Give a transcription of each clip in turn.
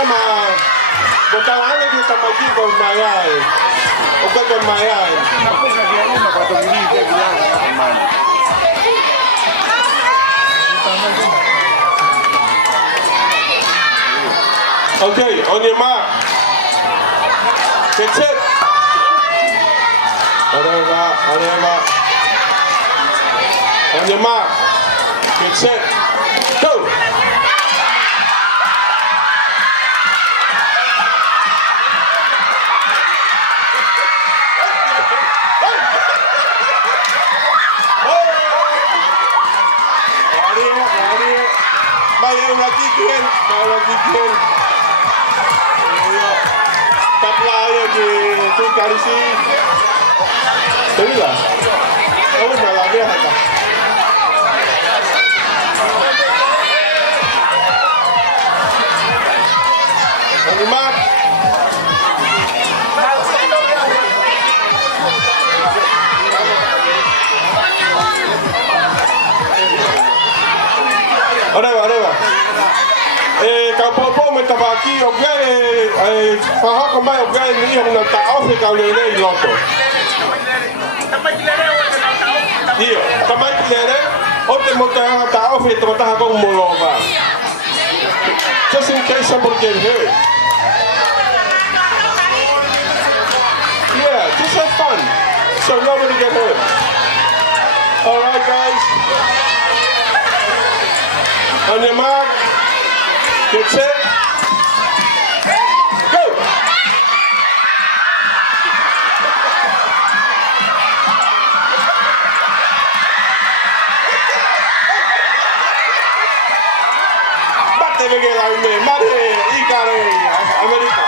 Tama. Butalangan kita mati kau mayai. Oke kau mayai. Aku saja ini nak patut diri dia bilang teman. Okay, on your mark. Get set. On your mark. On your mark. Get set. Go. Bayar lagi kian. Taplaya di tu karisi. Tahu lah. Tahu malah dia hata. Mak. Ada. Kau popo metabaki okay faham kembali okay ni yang nak tahu se kau ni loto. Iya, tambah kira ote montar tahu se tu tahu kau mulova. Just in case someone get hurt. Yeah, just have fun. So nobody get hurt. Alright guys. On your mark. Get set. Go. Batte perché la madre Icare America.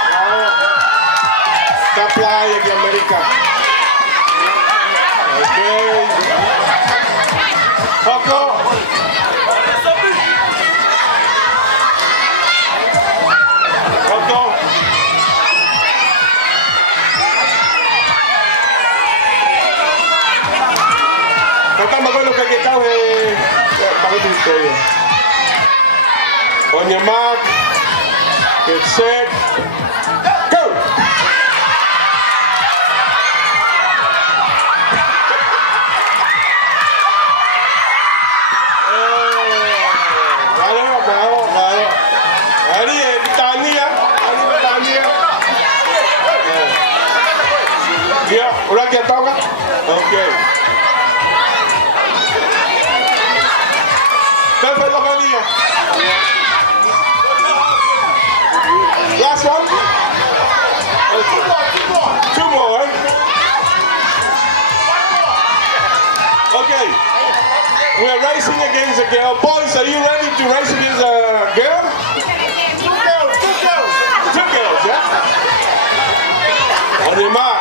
Supply di America. Okay. Hoko. On your mark, get set, go! Baru. Hari Britania. Ya, udah kita tahu kan? Okay. Perfect Localia. Last one? Okay. Two more, right? Okay. We're racing against a girl. Boys, are you ready to race against a girl? Two girls, yeah? On your mark.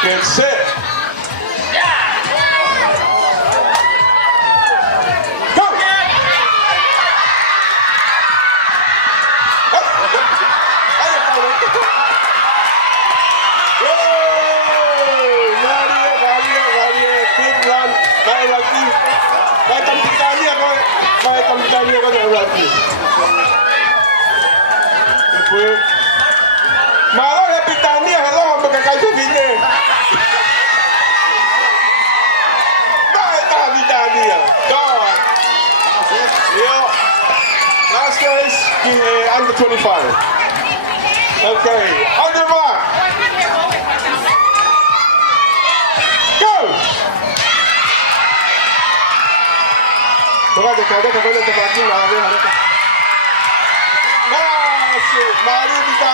Get set. Malah ya Britania, hello, sampai kakak sini. Baik Britania, God. Yo, last race under 25. Okay, on the mark. Go. Tunggu, ada terbagi, ada. Masuk, mari kita